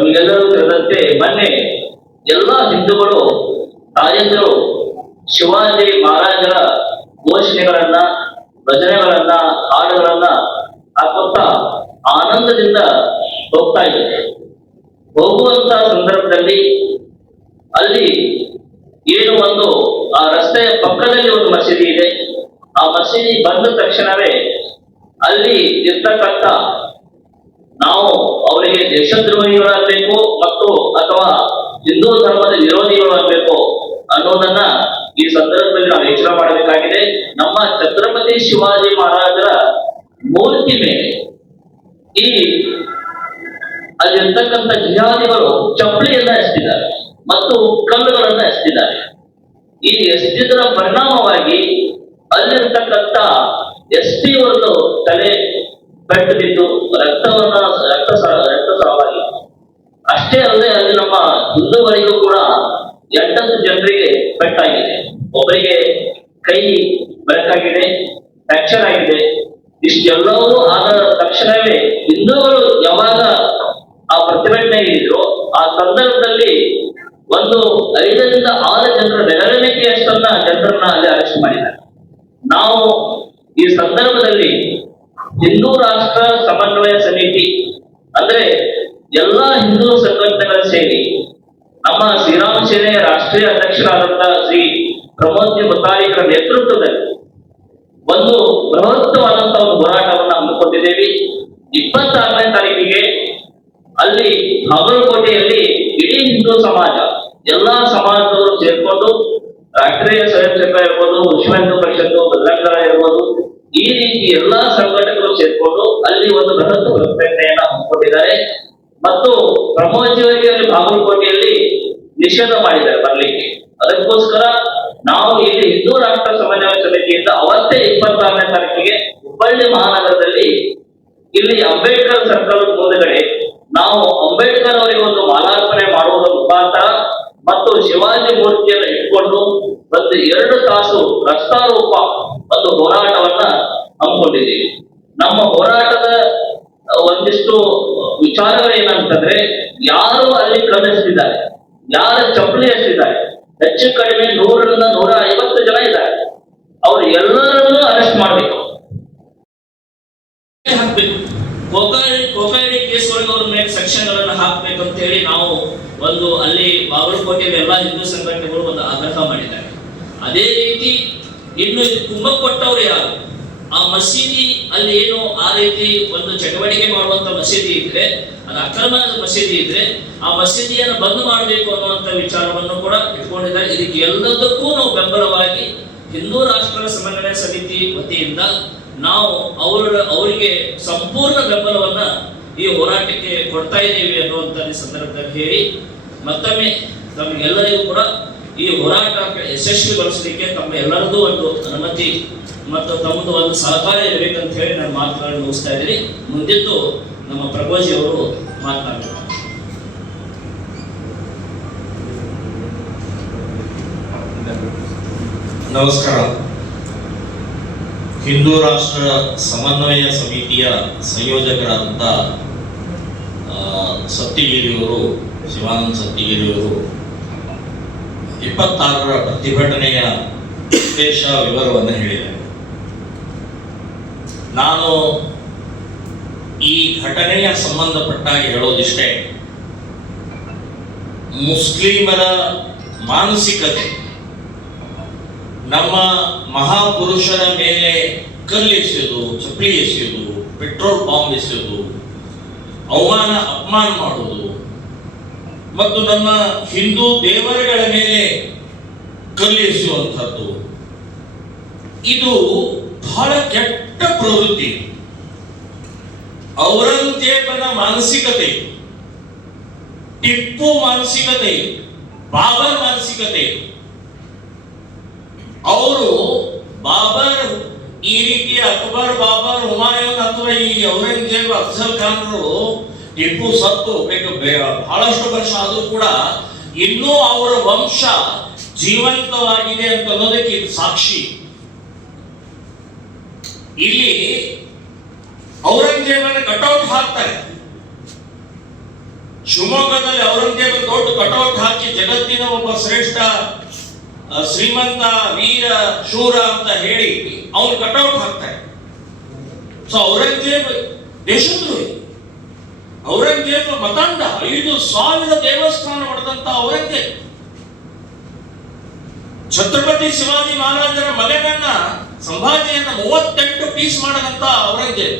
ನಮಗೆಲ್ಲರೂ ತಿಳಿದಂತೆ ಮೊನ್ನೆ ಎಲ್ಲ ಹಿಂದೂಗಳು ರಾಜೇಂದ್ರರು ಶಿವಾಜಿ ಮಹಾರಾಜರ ಘೋಷಣೆಗಳನ್ನ, ಭಜನೆಗಳನ್ನ, ಹಾಡುಗಳನ್ನ ಹಾಕುತ್ತಾ ಆನಂದದಿಂದ ಹೋಗ್ತಾ ಇದ್ದಾರೆ. ಹೋಗುವಂತ ಸಂದರ್ಭದಲ್ಲಿ ಅಲ್ಲಿ ಏನು ಒಂದು ಆ ರಸ್ತೆಯ ಪಕ್ಕದಲ್ಲಿ ಒಂದು ಮಸೀದಿ ಇದೆ. ಆ ಮಸೀದಿ ಬಂದ ತಕ್ಷಣವೇ ಅಲ್ಲಿ ಇರ್ತಕ್ಕಂಥ ನಾವು ಅವರಿಗೆ ದೇಶದ್ರೋಹಿಗಳಾಗಬೇಕು ಮತ್ತು ಅಥವಾ ಹಿಂದೂ ಧರ್ಮದ ವಿರೋಧಿಗಳು ಆಗಬೇಕು ಅನ್ನೋದನ್ನ ಈ ಸಂದರ್ಭದಲ್ಲಿ ನಾವು ಯೋಚನೆ ಮಾಡಬೇಕಾಗಿದೆ. ನಮ್ಮ ಛತ್ರಪತಿ ಶಿವಾಜಿ ಮಹಾರಾಜರ ಮೂರ್ತಿ ಮೇಲೆ ಈ ಅಲ್ಲಿರ್ತಕ್ಕಂಥ ಜಿಹಾದಿಗಳು ಚಪ್ಪಲಿಯನ್ನ ಎಸೆದಿದ್ದಾರೆ ಮತ್ತು ಕಲ್ಲುಗಳನ್ನ ಎಸೆದಿದ್ದಾರೆ. ಈ ಎಸೆದಿದ್ದರ ಪರಿಣಾಮವಾಗಿ ಅಲ್ಲಿರ್ತಕ್ಕಂಥ ಎಸ್ಪಿ ಒಂದು ತಲೆ ಪೆಟ್ಟು ಬಿದ್ದು ರಕ್ತಸ್ರಾವಾಗಿ. ಅಷ್ಟೇ ಅಲ್ಲದೆ ಅಲ್ಲಿ ನಮ್ಮ ಹಿಂದೂಗಳಿಗೂ ಕೂಡ 8 ಜನರಿಗೆ ಪೆಟ್ಟಾಗಿದೆ. ಒಬ್ಬರಿಗೆ ಕೈ ಬೆರಕಾಗಿದೆ, ಫ್ರಾಕ್ಚರ್ ಆಗಿದೆ. ಇಷ್ಟೆಲ್ಲವೂ ಆದ ತಕ್ಷಣವೇ ಹಿಂದೂಗಳು ಯಾವಾಗ ಆ ಪ್ರತಿಭಟನೆ ಇದ್ರು ಆ ಸಂದರ್ಭದಲ್ಲಿ ಒಂದು 5 ರಿಂದ 6 ಜನರ ಬೆರಳಿಕೆಯಷ್ಟನ್ನ ಜನರನ್ನ ಅಲ್ಲಿ ಅರೆಸ್ಟ್ ಮಾಡಿದ್ದಾರೆ. ನಾವು ಈ ಸಂದರ್ಭದಲ್ಲಿ ಹಿಂದೂ ರಾಷ್ಟ್ರ ಸಮನ್ವಯ ಸಮಿತಿ ಅಂದ್ರೆ ಎಲ್ಲಾ ಹಿಂದೂ ಸಂಘಟನೆಗಳ ಸೇರಿ ನಮ್ಮ ಶ್ರೀರಾಮ ಸೇನೆಯ ರಾಷ್ಟ್ರೀಯ ಅಧ್ಯಕ್ಷರಾದಂತಹ ಶ್ರೀ ಪ್ರಮೋದ್ ಜಿ ಮುತಾಲಿಕರ ನೇತೃತ್ವದಲ್ಲಿ ಒಂದು ಬೃಹತ್ತವಾದಂತಹ ಒಂದು ಹೋರಾಟವನ್ನು ಹಮ್ಮಿಕೊಂಡಿದ್ದೇವೆ. 26ನೇ ತಾರೀಕಿಗೆ ಅಲ್ಲಿ ಬಾಗಲಕೋಟೆಯಲ್ಲಿ ಇಡೀ ಹಿಂದೂ ಸಮಾಜ, ಎಲ್ಲಾ ಸಮಾಜದವರು ಸೇರ್ಕೊಂಡು ರಾಷ್ಟ್ರೀಯ ಸ್ವಯಂ ಸೇವಕ ಇರ್ಬೋದು, ವಿಶ್ವ ಹಿಂದೂ ಪರಿಷತ್ತು, ಬಜರಂಗ ದಳ ಇರ್ಬೋದು, ಈ ರೀತಿ ಎಲ್ಲಾ ಸಂಘಟನೆಗಳು ಸೇರ್ಕೊಂಡು ಅಲ್ಲಿ ಒಂದು ಬೃಹತ್ ಪ್ರತಿಭಟನೆಯನ್ನ ಹಮ್ಮಿಕೊಂಡಿದ್ದಾರೆ. ಮತ್ತು ಪ್ರಮೋದ್ ಜಿ ಅವರಿಗೆ ಅಲ್ಲಿ ಬಾಗಲಕೋಟೆಯಲ್ಲಿ ನಿಷೇಧ ಮಾಡಿದ್ದಾರೆ ಬರ್ಲಿಕ್ಕೆ. ಅದಕ್ಕೋಸ್ಕರ ನಾವು ಇಲ್ಲಿ ಹಿಂದೂ ರಾಷ್ಟ್ರ ಸಮನ್ವಯ ಸಮಿತಿಯಿಂದ ಅವತ್ತೇ 26ನೇ ತಾರೀಕಿಗೆ ಹುಬ್ಬಳ್ಳಿ ಮಹಾನಗರದಲ್ಲಿ ಇಲ್ಲಿ ಅಂಬೇಡ್ಕರ್ ಸರ್ಕಲ್ ಮುಂದಗಡೆ ನಾವು ಅಂಬೇಡ್ಕರ್ ಅವರಿಗೆ ಒಂದು ಮಾಲಾರ್ಪಣೆ ಮಾಡುವುದರ ಮುಖಾಂತರ ಮತ್ತು ಶಿವಾಜಿ ಮೂರ್ತಿಯನ್ನು ಇಟ್ಕೊಂಡು ಒಂದು 2 ತಾಸು ರಸ್ತಾರೋಪ ಒಂದು ಹೋರಾಟವನ್ನ ಹಮ್ಮಿಕೊಂಡಿದ್ದೀವಿ. ನಮ್ಮ ಹೋರಾಟದ ಒಂದಿಷ್ಟು ವಿಚಾರಗಳು ಏನಂತಂದ್ರೆ, ಯಾರು ಅಲ್ಲಿ ಕಲಿಸಿದ್ದಾರೆ, ಯಾರ ಚಪ್ಪಲಿ ಎಸೆದಿದ್ದಾರೆ, ಹೆಚ್ಚು ಕಡಿಮೆ 100 ರಿಂದ 150 ಜನ ಇದ್ದಾರೆ. ಅವ್ರು ಎಲ್ಲರನ್ನೂ ಅರೆಸ್ಟ್ ಮಾಡಬೇಕು, ಹಾಕ್ಬೇಕು. ಕೋಕಾಡಿ ಕೇಸ್ ಒಳಗೆ ಅವ್ರ ಮೇಲೆ ಸೆಕ್ಷನ್ ಗಳನ್ನ ಹಾಕ್ಬೇಕು ಅಂತ ಹೇಳಿ ನಾವು ಒಂದು ಅಲ್ಲಿ ಬಾಗಲಕೋಟೆಯಲ್ಲಿ ಎಲ್ಲಾ ಹಿಂದೂ ಸಂಘಟನೆಗಳು ಒಂದು ಆಗ್ರಹ ಮಾಡಿದ್ದಾರೆ. ಅದೇ ರೀತಿ ಇನ್ನು ಕುಮ್ಮಕ್ ಕೊಟ್ಟವ್ರು ಯಾರು, ಆ ಮಸೀದಿ ಅಲ್ಲಿ ಏನು ಆ ರೀತಿ ಒಂದು ಚಟುವಟಿಕೆ ಮಾಡುವಂತ ಮಸೀದಿ ಇದ್ರೆ, ಅದು ಅಕ್ರಮ ಮಸೀದಿ ಇದ್ರೆ ಆ ಮಸೀದಿಯನ್ನು ಬಂದ್ ಮಾಡಬೇಕು ಅನ್ನುವಂತ ವಿಚಾರವನ್ನು ಕೂಡ ಇಟ್ಕೊಂಡಿದ್ದಾರೆ. ಇದಕ್ಕೆ ಎಲ್ಲದಕ್ಕೂ ನಾವು ಬೆಂಬಲವಾಗಿ ಹಿಂದೂ ರಾಷ್ಟ್ರ ಸಮನ್ವಯ ಸಮಿತಿ ವತಿಯಿಂದ ನಾವು ಅವರಿಗೆ ಸಂಪೂರ್ಣ ಬೆಂಬಲವನ್ನ ಈ ಹೋರಾಟಕ್ಕೆ ಕೊಡ್ತಾ ಇದ್ದೀವಿ ಅನ್ನುವಂತ ಸಂದರ್ಭದಲ್ಲಿ ಹೇಳಿ ಮತ್ತೊಮ್ಮೆ ತಮಗೆಲ್ಲರಿಗೂ ಕೂಡ ಈ ಹೋರಾಟ ಯಶಸ್ವಿಗೊಳಿಸಲಿಕ್ಕೆ ತಮ್ಮ ಎಲ್ಲರದ್ದು ಒಂದು ಅನುಮತಿ ಮತ್ತು ತಮ್ಮದು ಒಂದು ಸಹಕಾರ ಇರಬೇಕಂತ ಹೇಳಿ ನಾನು ಮಾತುಗಳನ್ನು ಮುಗಿಸ್ತಾ ಇದ್ದೀನಿ. ಮುಂದಿದ್ದು ನಮ್ಮ ಪ್ರಭೋಜಿ ಅವರು ಮಾತನಾಡ್ತಾರೆ. ನಮಸ್ಕಾರ. ಹಿಂದೂ ರಾಷ್ಟ್ರ ಸಮನ್ವಯ ಸಮಿತಿಯ ಸಂಯೋಜಕರಾದಂಥ ಸತ್ತಿಗಿರಿಯವರು, ಶಿವಾನಂದ ಸತ್ತಿಗಿರಿಯವರು 26ರ ಪ್ರತಿಭಟನೆಯ ಉದ್ದೇಶ ವಿವರವನ್ನು ಹೇಳಿದ್ದಾರೆ. ನಾನು ಈ ಘಟನೆಯ ಸಂಬಂಧಪಟ್ಟಾಗಿ ಹೇಳೋದಿಷ್ಟೇ, ಮುಸ್ಲಿಮರ ಮಾನಸಿಕತೆ ನಮ್ಮ ಮಹಾಪುರುಷರ ಮೇಲೆ ಕಲ್ಲೆಸೆಯೋದು, ಚಪ್ಪಲಿ ಎಸೆಯೋದು, ಪೆಟ್ರೋಲ್ ಬಾಂಬ್ ಎಸೆಯೋದು, ಅಪಮಾನ ಮಾಡೋದು ಮತ್ತು ನಮ್ಮ ಹಿಂದೂ ದೇವರುಗಳ ಮೇಲೆ ಕಲ್ಲೆಸೆಯುವಂಥದ್ದು, ಇದು ಬಹಳ ಕೆಟ್ಟ ಪ್ರವೃತ್ತಿ. ಔರಂಗಜೇಬನ ಮಾನಸಿಕತೆ, ಟಿಪ್ಪು ಮಾನಸಿಕತೆ, ಬಾಬರ್ ಮಾನಸಿಕತೆ. ಅವರು ಬಾಬರ್ ಈ ರೀತಿ ಅಕ್ಬರ್, ಬಾಬರ್, ಹುಮಾಯೂನ್ ಅಥವಾ ಈ ಔರಂಗಜೇಬ್, ಅಫ್ಜಲ್ ಖಾನ್ರು ಟಿಪ್ಪು ಸತ್ತು ಬಹಳಷ್ಟು ವರ್ಷ ಆದರೂ ಕೂಡ ಇನ್ನೂ ಅವರ ವಂಶ ಜೀವಂತವಾಗಿದೆ ಅಂತ ಅನ್ನೋದಕ್ಕೆ ಇದು ಸಾಕ್ಷಿ. ಇಲ್ಲಿ ಔರಂಗಜೇಬನ ಕಟೌಟ್ ಹಾಕ್ತಾರೆ, ಶಿವಮೊಗ್ಗದಲ್ಲಿ ಔರಂಗಜೇಬ ದೊಡ್ಡ ಕಟೌಟ್ ಹಾಕಿ ಜಗತ್ತಿನ ಒಬ್ಬ ಶ್ರೇಷ್ಠ ಶ್ರೀಮಂತ ವೀರ ಶೂರ ಅಂತ ಹೇಳಿ ಅವನು ಕಟೌಟ್ ಹಾಕ್ತಾರೆ. ಸೊ ಔರಂಗಜೇಬ ದೇಶದ್ರೋಹಿ, ಔರಂಗಜೇಬ ಮತಾಂಧ, 5,000 ದೇವಸ್ಥಾನ ಹೊಡೆದಂತ ಔರಂಗಜೇಬ. ಛತ್ರಪತಿ ಶಿವಾಜಿ ಮಹಾರಾಜರ ಮಗನನ್ನ ಸಂಭಾಜಿಯನ್ನ 38 ಪೀಸ್ ಮಾಡದಂತ ಔರಂಗಜೇಬ,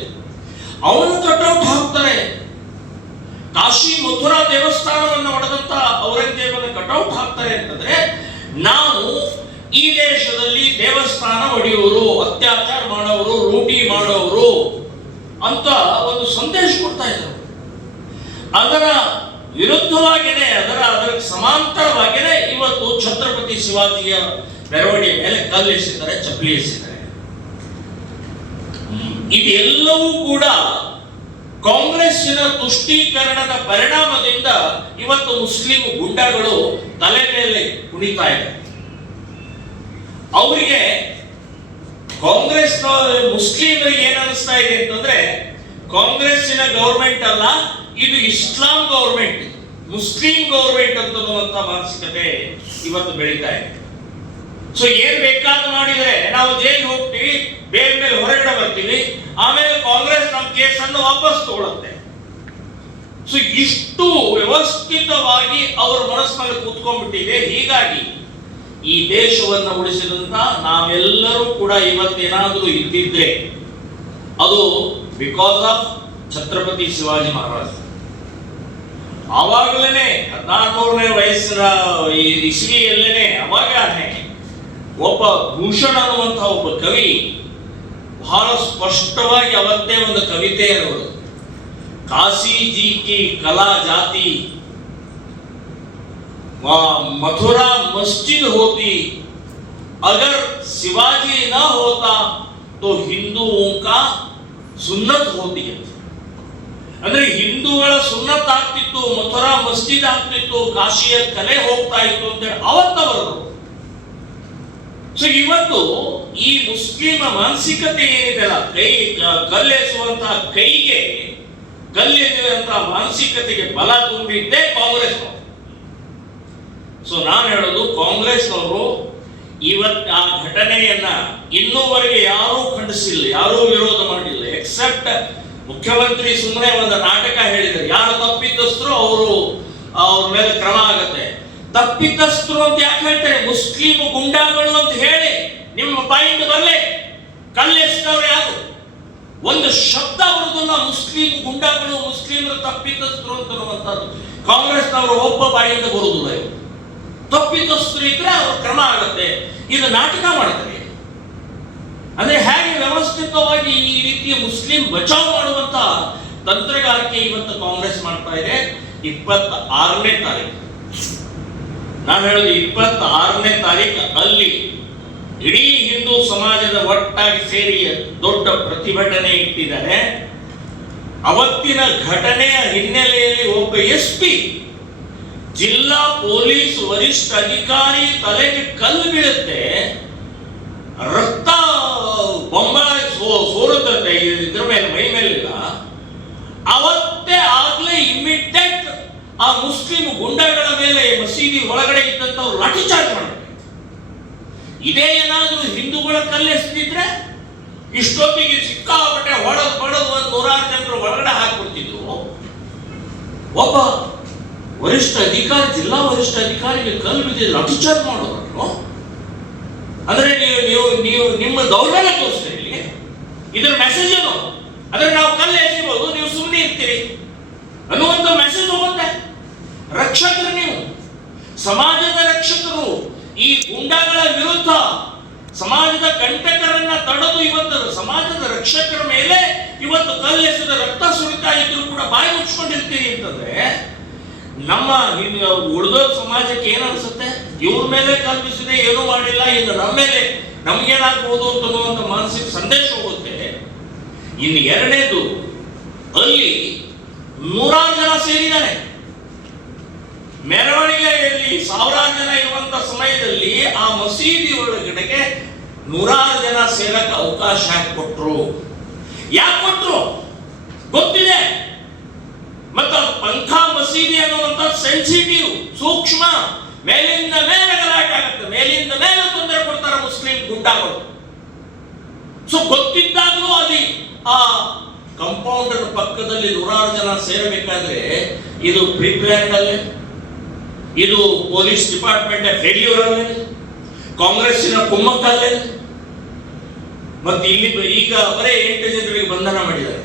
ಅವನು ಕಟೌಟ್ ಹಾಕ್ತಾರೆ. ಕಾಶಿ ಮಥುರಾ ದೇವಸ್ಥಾನವನ್ನು ಹೊಡೆದಂತ ಔರಂಗಜೇಬನ ಕಟೌಟ್ ಹಾಕ್ತಾರೆ ಅಂತಂದ್ರೆ ನಾವು ಈ ದೇಶದಲ್ಲಿ ದೇವಸ್ಥಾನ ಒಡೆಯುವರು, ಅತ್ಯಾಚಾರ ಮಾಡೋರು, ಲೂಟಿ ಮಾಡೋರು ಅಂತ ಒಂದು ಸಂದೇಶ ಕೊಡ್ತಾ ಇದ್ದಾರೆ. ಅದರ ವಿರುದ್ಧವಾಗಿಯೇ ಅದರ ಸಮಾಂತರವಾಗಿಯೇ ಇವತ್ತು ಛತ್ರಪತಿ ಶಿವಾಜಿಯ ಮೆರವಣಿಗೆ ಮೇಲೆ ಕಲ್ಲೆಸಿದ್ದಾರೆ, ಚಪ್ಪಲಿ ಎಸಿದ್ದಾರೆ. ಇದೆಲ್ಲವೂ ಕೂಡ ಕಾಂಗ್ರೆಸ್ಸಿನ ತುಷ್ಟೀಕರಣದ ಪರಿಣಾಮದಿಂದ ಇವತ್ತು ಮುಸ್ಲಿಂ ಗುಂಡಗಳು ತಲೆ ಮೇಲೆ ಕುಣಿತಾ ಇದ್ದಾರೆ. ಅವರಿಗೆ ಕಾಂಗ್ರೆಸ್ ಮುಸ್ಲಿಮರಿಗೆ ಏನ್ ಅನಿಸ್ತಾ ಇದೆ ಅಂತಂದ್ರೆ, ಕಾಂಗ್ರೆಸ್ಸಿನ ಗೌರ್ಮೆಂಟ್ ಅಲ್ಲ, ಇದು ಇಸ್ಲಾಂ ಗೌರ್ಮೆಂಟ್, ಮುಸ್ಲಿಂ ಗೌರ್ಮೆಂಟ್ ಅಂತನ್ನುವಂತ ಮಾನಸಿಕತೆ ಇವತ್ತು ಬೆಳೀತಾ ಇದೆ. ಸೊ ಏನ್ ಬೇಕಾದ ಮಾಡಿದ್ರೆ ನಾವು ಜೈಲಿಗೆ ಹೋಗ್ತೀವಿ, ಬೇರೆ ಮೇಲೆ ಹೊರಗಡೆ ಬರ್ತೀವಿ, ಆಮೇಲೆ ಕಾಂಗ್ರೆಸ್ ನಮ್ಮ ಕೇಸನ್ನು ವಾಪಸ್ ತಗೊಳುತ್ತೆ. ಸೊ ಇಷ್ಟು ವ್ಯವಸ್ಥಿತವಾಗಿ ಅವರ ಮನಸ್ಸಿನಲ್ಲಿ ಕೂತ್ಕೊಂಡ್ಬಿಟ್ಟಿದೆ. ಹೀಗಾಗಿ ಈ ದೇಶವನ್ನು ಉಳಿಸಿದಂತ ನಾವೆಲ್ಲರೂ ಕೂಡ ಇವತ್ತೇನಾದರೂ ಇದ್ದಿದ್ರೆ ಅದು ಬಿಕಾಸ್ ಆಫ್ ಛತ್ರಪತಿ ಶಿವಾಜಿ ಮಹಾರಾಜ್. ಆವಾಗಲೇ 14ನೇ ವಯಸ್ಸಿನ ಇಸ್ವಿಯಲ್ಲೇನೆ ಅವಾಗನೇ ಒಬ್ಬ ಭೂಷಣ್ ಅನ್ನುವಂತಹ ಒಬ್ಬ ಕವಿ ಬಹಳ ಸ್ಪಷ್ಟವಾಗಿ ಅವತ್ತೇ ಒಂದು ಕವಿತೆ ಅನ್ನೋದು, ಕಾಶಿ ಜಿ ಕಿ ಕಲಾ ಜಾತಿ मथुरा मस्जिद होती, अगर शिवाजी ना होता तो हिंदुओं का सुन्नत होती है. ಅಂದ್ರೆ ಹಿಂದೂಗಳ ಸುನ್ನತ್ ಆಗ್ತಿತ್ತು, ಮಥುರಾ ಮಸ್ಜಿದ್ ಆಗ್ತಿತ್ತು, ಕಾಶಿಯ ಕಲೆ ಹೋಗ್ತಾ ಇತ್ತು ಅಂತ ಹೇಳಿ ಅವತ್ತವರು. ಸೊ ಇವತ್ತು ಈ ಮುಸ್ಲಿಮ ಮಾನಸಿಕತೆ ಏನಿದೆಲ್ಲ, ಕಲ್ಲೆಸುವಂತಹ ಕೈಗೆ ಕಲ್ಲೆಸುವಂತಹ ಮಾನಸಿಕತೆಗೆ ಬಲ ತುಂಬಿದ್ದೇ ಕಾಂಗ್ರೆಸ್. ಸೊ ನಾನು ಹೇಳೋದು, ಕಾಂಗ್ರೆಸ್ನವರು ಇವತ್ತು ಆ ಘಟನೆಯನ್ನ ಇನ್ನೂವರೆಗೆ ಯಾರೂ ಖಂಡಿಸಿಲ್ಲ, ಯಾರೂ ವಿರೋಧ ಮಾಡಿಲ್ಲ, ಎಕ್ಸೆಪ್ಟ್ ಮುಖ್ಯಮಂತ್ರಿ ಸುಮ್ಮನೆ ಒಂದು ನಾಟಕ ಹೇಳಿದ್ದಾರೆ, ಯಾರು ತಪ್ಪಿತಸ್ಥರು ಅವ್ರ ಮೇಲೆ ಕ್ರಮ ಆಗತ್ತೆ. ತಪ್ಪಿತಸ್ಥರು ಅಂತ ಯಾಕೆ ಹೇಳ್ತಾರೆ? ಮುಸ್ಲಿಂ ಗುಂಡಾಗಳು ಅಂತ ಹೇಳಿ ನಿಮ್ಮ ಬಾಯಿಂದ ಬರಲೇ. ಕಲ್ಲೆಸ್ತವ್ರು ಯಾರು? ಒಂದು ಶಬ್ದ ಬರುವುದನ್ನ ಮುಸ್ಲಿಂ ಗುಂಡಾಗಳು, ಮುಸ್ಲಿಮರು ತಪ್ಪಿತಸ್ಥರು ಅಂತನ್ನುವಂಥದ್ದು ಕಾಂಗ್ರೆಸ್ನವರು ಒಬ್ಬ ಬಾಯಿಂದ ಬರುವುದಿಲ್ಲ. ತಪ್ಪಿತಸ್ಥರು ಇದ್ರೆ ಅವ್ರ ಕ್ರಮ ಆಗತ್ತೆ. ಇದು ನಾಟಕ ಮಾಡ್ತಾರೆ. ಅಂದ್ರೆ ಹೇಗೆ ವ್ಯವಸ್ಥಿತವಾಗಿ ಈ ರೀತಿಯ ಮುಸ್ಲಿಂ ಬಚಾವ್ ಮಾಡುವಂತ ತಂತ್ರಗಾರಿಕೆ ಇವತ್ತು ಕಾಂಗ್ರೆಸ್ ಮಾಡ್ತಾ ಇದೆ. 26ನೇ ತಾರೀಕು, ನಾನು ಹೇಳೋದು 26ನೇ ತಾರೀಕು ಅಲ್ಲಿ ಇಡೀ ಹಿಂದೂ ಸಮಾಜದ ಒಟ್ಟಾಗಿ ಸೇರಿ ದೊಡ್ಡ ಪ್ರತಿಭಟನೆ ಇಟ್ಟಿದ್ದಾರೆ. ಅವತ್ತಿನ ಘಟನೆಯ ಹಿನ್ನೆಲೆಯಲ್ಲಿ ಒಬ್ಬ SP ಜಿಲ್ಲಾ ಪೊಲೀಸ್ ವರಿಷ್ಠ ಅಧಿಕಾರಿ ತಲೆಗೆ ಕಲ್ಲು ಬೀಳುತ್ತೆ, ರಕ್ತ ಬೊಂಬಳ ಸೋರುತ್ತದೆ ಇದ್ರ ಮೇಲೆ, ಮೈ ಮೇಲಿಲ್ಲ. ಅವತ್ತೇ ಆಗ್ಲೇ ಇಮಿಡಿಯೇಟ್ ಆ ಮುಸ್ಲಿಂ ಗುಂಡಗಳ ಮೇಲೆ ಮಸೀದಿ ಒಳಗಡೆ ಇದ್ದಂಥವ್ರು ಲಾಠಿ ಚಾರ್ಜ್ ಮಾಡ್ತಾರೆ. ಇದೇ ಏನಾದರೂ ಹಿಂದೂಗಳ ಕಲ್ಲೆಸ್ತಿದ್ರೆ ಇಷ್ಟೊತ್ತಿಗೆ ಸಿಕ್ಕಾಪಟ್ಟೆ ಹೊಡೆದು ಒಂದು 100 ಜನರು ಒಳಗಡೆ ಹಾಕ್ಬಿಡ್ತಿದ್ರು. ಒಬ್ಬ ವರಿಷ್ಠ ಅಧಿಕಾರಿ, ಜಿಲ್ಲಾ ವರಿಷ್ಠ ಅಧಿಕಾರಿಗೆ ಕಲ್ಲು ಬಿದ್ದಿದ್ದು ಲಾಠಿ ಚಾರ್ಜ್ ಮಾಡೋದು ಅಂದ್ರೆ ನೀವು ನಿಮ್ಮ ದೌರ್ಬಲ್ಯ ತೋರಿಸ್ತೀರಿ. ಇಲ್ಲಿ ಇದರ ಮೆಸೇಜ್ ಏನು? ಅಂದ್ರೆ ನಾವು ಕಲ್ಲು ಎಸಿಬಹುದು, ನೀವು ಸುಮ್ಮನೆ ಇರ್ತೀರಿ ಅನ್ನುವಂಥ ಮೆಸೇಜ್ ಹೋಗುತ್ತೆ. ರಕ್ಷಕರು ನೀವು, ಸಮಾಜದ ರಕ್ಷಕರು. ಈ ಗುಂಡಾಗಳ ವಿರುದ್ಧ ಸಮಾಜದ ಕಂಟಕರನ್ನ ತಡೆದು ಇವತ್ತು ಸಮಾಜದ ರಕ್ಷಕರ ಮೇಲೆ ಇವತ್ತು ಕಲ್ಲೆಸೆದ ರಕ್ತ ಸುರಿತಾ ಇದ್ರು ಕೂಡ ಬಾಯಿ ಮುಚ್ಕೊಂಡಿರ್ತೀರಿ ಅಂತಂದ್ರೆ ನಮ್ಮ ಉಳಿದ ಸಮಾಜಕ್ಕೆ ಏನ್ ಅನ್ಸುತ್ತೆ? ಇವ್ರ ಮೇಲೆ ಕಲ್ಪಿಸಿದೆ, ಏನೂ ಮಾಡಿಲ್ಲ, ಇನ್ನು ನಮ್ಮ ಮೇಲೆ ನಮ್ಗೇನಾಗ್ಬೋದು ಅಂತನ್ನುವಂಥ ಮಾನಸಿಕ ಸಂದೇಶ ಹೋಗುತ್ತೆ. ಇನ್ನು ಎರಡನೇದು, ಅಲ್ಲಿ 100 ಜನ ಸೇರಿದ್ದಾರೆ ಮೆರವಣಿಗೆಯಲ್ಲಿ. 1000 ಜನ ಇರುವಂತ ಸಮಯದಲ್ಲಿ ಆ ಮಸೀದಿ ಒಳಗಡೆಗೆ 100 ಜನ ಸೇರಕ್ಕೆ ಅವಕಾಶ ಕೊಟ್ರು. ಯಾಕೆ ಕೊಟ್ರು ಗೊತ್ತಿದೆ. ಮತ್ತು ಪಂಖಾ ಮಸೀದಿ ಅನ್ನುವಂಥ ಸೆನ್ಸಿಟಿವ್, ಸೂಕ್ಷ್ಮ, ಮೇಲಿಂದ ಮೇಲೆ ಗಲಾಟೆ ಆಗುತ್ತೆ, ಮೇಲಿಂದ ಮೇಲೆ ತೊಂದರೆ ಕೊಡ್ತಾರೆ ಮುಸ್ಲಿಂ ಗುಂಡಾಗಳು. ಸೊ ಗೊತ್ತಿದ್ದಾಗಲೂ ಅಲ್ಲಿ ಆ ಕಂಪೌಂಡರ್ ಪಕ್ಕದಲ್ಲಿ 100 ಜನ ಸೇರಬೇಕಾದ್ರೆ ಇದು ಪ್ರಿಪ್ಲಾನ್ಡ್ ಅಲ್ಲೇ, ಇದು ಪೊಲೀಸ್ ಡಿಪಾರ್ಟ್ಮೆಂಟ್ ಫೇಲ್ಯೂರ್ ಅಲ್ಲೇ, ಕಾಂಗ್ರೆಸ್ಸಿನ ಕುಮ್ಮಕ್ಕಲ್ಲೇ. ಮತ್ತೆ ಇಲ್ಲಿ ಈಗ ಬರೇ 8 ಜನರಿಗೆ ಬಂಧನ ಮಾಡಿದ್ದಾರೆ.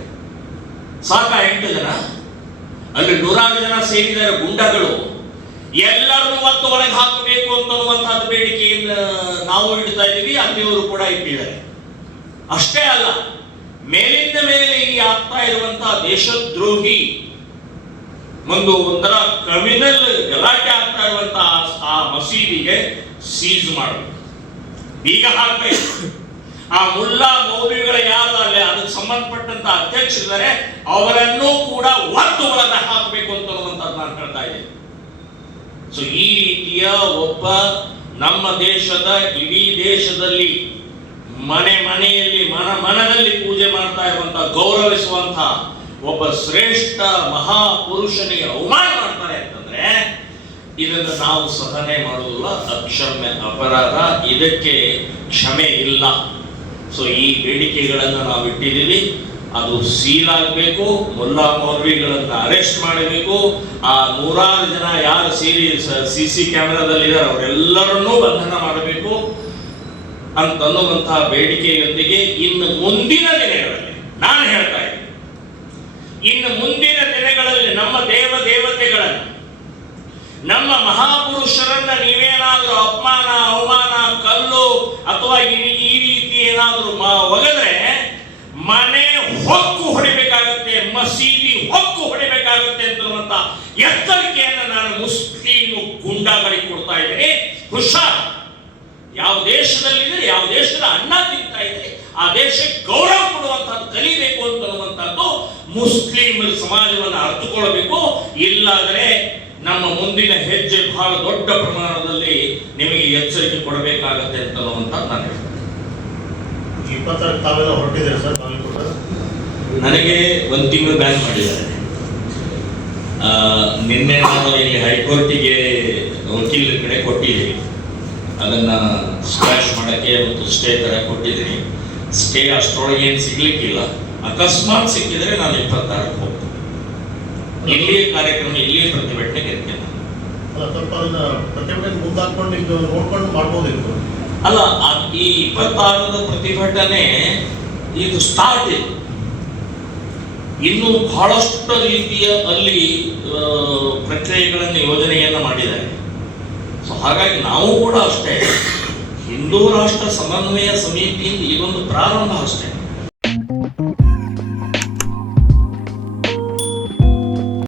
ಸಾಕ 8 ಜನ? ಅಲ್ಲಿ 100 ಜನ ಸೇರಿದ್ದಾರೆ ಗುಂಡಗಳು. ಎಲ್ಲರನ್ನು ಮತ್ತೆ ಒಳಗೆ ಹಾಕಬೇಕು ಅಂತನ್ನುವಂತಹದ್ದು ಬೇಡಿಕೆಯಿಂದ ನಾವು ಇಡ್ತಾ ಇದೀವಿ, ಅಲ್ಲಿಯವರು ಕೂಡ ಇಟ್ಟಿದ್ದಾರೆ. ಅಷ್ಟೇ ಅಲ್ಲ, ಮೇಲಿಂದ ಮೇಲೆ ಈ ಆಗ್ತಾ ಇರುವಂತಹ ದೇಶದ್ರೋಹಿ ಒಂಥರ ಕ್ರಿಮಿನಲ್ ಗಲಾಟೆ ಆಗ್ತಾ ಇರುವಂತಹ ಆ ಮಸೀದಿಗೆ ಸೀಸ್ ಮಾಡಬೇಕು, ಬೀಗ ಹಾಕಬೇಕು. ಆ ಮುಲ್ಲಾ ಮೌಲ್ವಿಗಳ ಯಾರು ಅಲ್ಲಿ ಅದಕ್ಕೆ ಸಂಬಂಧಪಟ್ಟಂತ ಅಧ್ಯಕ್ಷರಿದ್ದಾರೆ ಅವರನ್ನೂ ಕೂಡ ಒತ್ತು ಒಳಗೆ ಹಾಕಬೇಕು ಅಂತನ್ನುವಂಥದ್ದು ನಾನು ಹೇಳ್ತಾ ಇದ್ದೇನೆ. ಸೊ ಈ ರೀತಿಯ ಒಬ್ಬ ನಮ್ಮ ದೇಶದ, ಇಡೀ ದೇಶದಲ್ಲಿ ಮನೆಯಲ್ಲಿ ಮನದಲ್ಲಿ ಪೂಜೆ ಮಾಡ್ತಾ ಇರುವಂತಹ, ಗೌರವಿಸುವಂತಹ ಒಬ್ಬ ಶ್ರೇಷ್ಠ ಮಹಾಪುರುಷನಿಗೆ ಅವಮಾನ ಮಾಡ್ತಾರೆ ಅಂತಂದ್ರೆ ಇದನ್ನು ನಾವು ಸಹನೆ ಮಾಡುವುದಿಲ್ಲ, ಅಕ್ಷಮ್ಯ ಅಪರಾಧ, ಇದಕ್ಕೆ ಕ್ಷಮೆ ಇಲ್ಲ. ಸೊ ಈ ಬೇಡಿಕೆಗಳನ್ನು ನಾವು ಇಟ್ಟಿದ್ದೀವಿ, ಅದು ಸೀಲ್ ಆಗಬೇಕು, ಮುಲ್ಲಾ ಮೌಲ್ವಿಗಳನ್ನ ಅರೆಸ್ಟ್ ಮಾಡಬೇಕು, ಆ 100 ಜನ ಯಾರು ಸೇರಿ CC ಕ್ಯಾಮೆರಾದಲ್ಲಿದ್ದಾರೆ ಅವರೆಲ್ಲರನ್ನೂ ಬಂಧನ ಮಾಡಬೇಕು ಅಂತನ್ನುವಂತಹ ಬೇಡಿಕೆಯೊಂದಿಗೆ ಇನ್ನು ಮುಂದಿನ ದಿನಗಳಲ್ಲಿ ನಾನು ಹೇಳ್ತಾ ಇದ್ದೀನಿ, ಇನ್ನು ಮುಂದಿನ ದಿನಗಳಲ್ಲಿ ನಮ್ಮ ದೇವತೆಗಳನ್ನು, ನಮ್ಮ ಮಹಾಪುರುಷರನ್ನ ನೀವೇನಾದ್ರೂ ಅಪಮಾನ, ಅವಮಾನ, ಕಲ್ಲು ಅಥವಾ ಈ ರೀತಿ ಏನಾದ್ರೂ ಒಗೆದ್ರೆ ಮನೆ ಹೊಕ್ಕು ಹೊಡಿಬೇಕಾಗತ್ತೆ, ಮಸೀದಿ ಹೊಕ್ಕು ಹೊಡಿಬೇಕಾಗತ್ತೆ ಅಂತನ್ನುವಂತ ಎಚ್ಚರಿಕೆಯನ್ನು ನಾನು ಮುಸ್ಲಿಂ ಗುಂಡಾಗಳಿಗೆ ಕೊಡ್ತಾ ಇದ್ದೀನಿ. ಹುಷಾರ್, ಯಾವ ದೇಶದಲ್ಲಿದ್ರೆ, ಯಾವ ದೇಶದ ಅನ್ನ ತಿಂತಾ ಇದ್ರೆ ಆ ದೇಶಕ್ಕೆ ಗೌರವ ಕೊಡುವಂತಹದ್ದು ಕಲಿಬೇಕು ಅಂತನ್ನುವಂಥದ್ದು ಮುಸ್ಲಿಂ ಸಮಾಜವನ್ನು ಅರ್ಥಕೊಳ್ಳಬೇಕು. ಇಲ್ಲಾದರೆ ನಮ್ಮ ಮುಂದಿನ ಹೆಜ್ಜೆ ಬಹಳ ದೊಡ್ಡ ಪ್ರಮಾಣದಲ್ಲಿ ನಿಮಗೆ ಎಚ್ಚರಿಕೆ ಕೊಡಬೇಕಾಗತ್ತೆ ಅಂತನ್ನುವಂಥದ್ದು ನಾನು ಹೇಳ್ತೇನೆ. 26 ತಾವೆಲ್ಲ ಹೊರಟಿದ್ದೀರಾ ಸರ್? ನನಗೆ 1 ತಿಂಗಳು ಬ್ಯಾನ್ ಮಾಡಿದ್ದಾರೆ. ನಿನ್ನೆ ನಾನು ಇಲ್ಲಿ ಹೈಕೋರ್ಟಿಗೆ ವಕೀಲರ ಕಡೆ ಕೊಟ್ಟಿದ್ದೀನಿ, ಅದನ್ನ ಸ್ಕ್ವಾಶ್ ಮಾಡಕ್ಕೆ ಮತ್ತು ಸ್ಟೇ ತರ ಕೊಟ್ಟಿದ್ದೀನಿ. ಸ್ಟೇ ಅಷ್ಟರೊಳಗೆ ಏನು ಸಿಗ್ಲಿಕ್ಕಿಲ್ಲ, ಅಕಸ್ಮಾತ್ ಸಿಕ್ಕಿದ್ರೆ ನಾನು 26ಕ್ಕೆ ಹೋಗ್ತೀನಿ. ಇಲ್ಲಿಯೇ ಕಾರ್ಯಕ್ರಮ, ಇಲ್ಲಿಯೇ ಪ್ರತಿಭಟನೆಗೆ ಇರ್ತೇನೆ. ಸ್ವಲ್ಪ ಅದನ್ನ ಪ್ರತಿಭಟನೆ ಮುಂದಾಕೊಂಡು ಈಗ ನೋಡ್ಕೊಂಡು ಮಾಡ್ಬೋದಿತ್ತು. ಅಲ್ಲ, ಈ 26ರ ಪ್ರತಿಭಟನೆ ಇದು ಸ್ಟಾರ್ಟ್ ಇದೆ. ಇನ್ನು ಬಹಳಷ್ಟು ರೀತಿಯ ಅಲ್ಲಿ ಪ್ರಕ್ರಿಯೆಗಳನ್ನು, ಯೋಜನೆಯನ್ನು ಮಾಡಿದ್ದಾರೆ. ಸೊ ಹಾಗಾಗಿ ನಾವು ಕೂಡ ಅಷ್ಟೇ ಹಿಂದೂ ರಾಷ್ಟ್ರ ಸಮನ್ವಯ ಸಮಿತಿಯಿಂದ ಇದೊಂದು ಪ್ರಾರಂಭ ಅಷ್ಟೇ.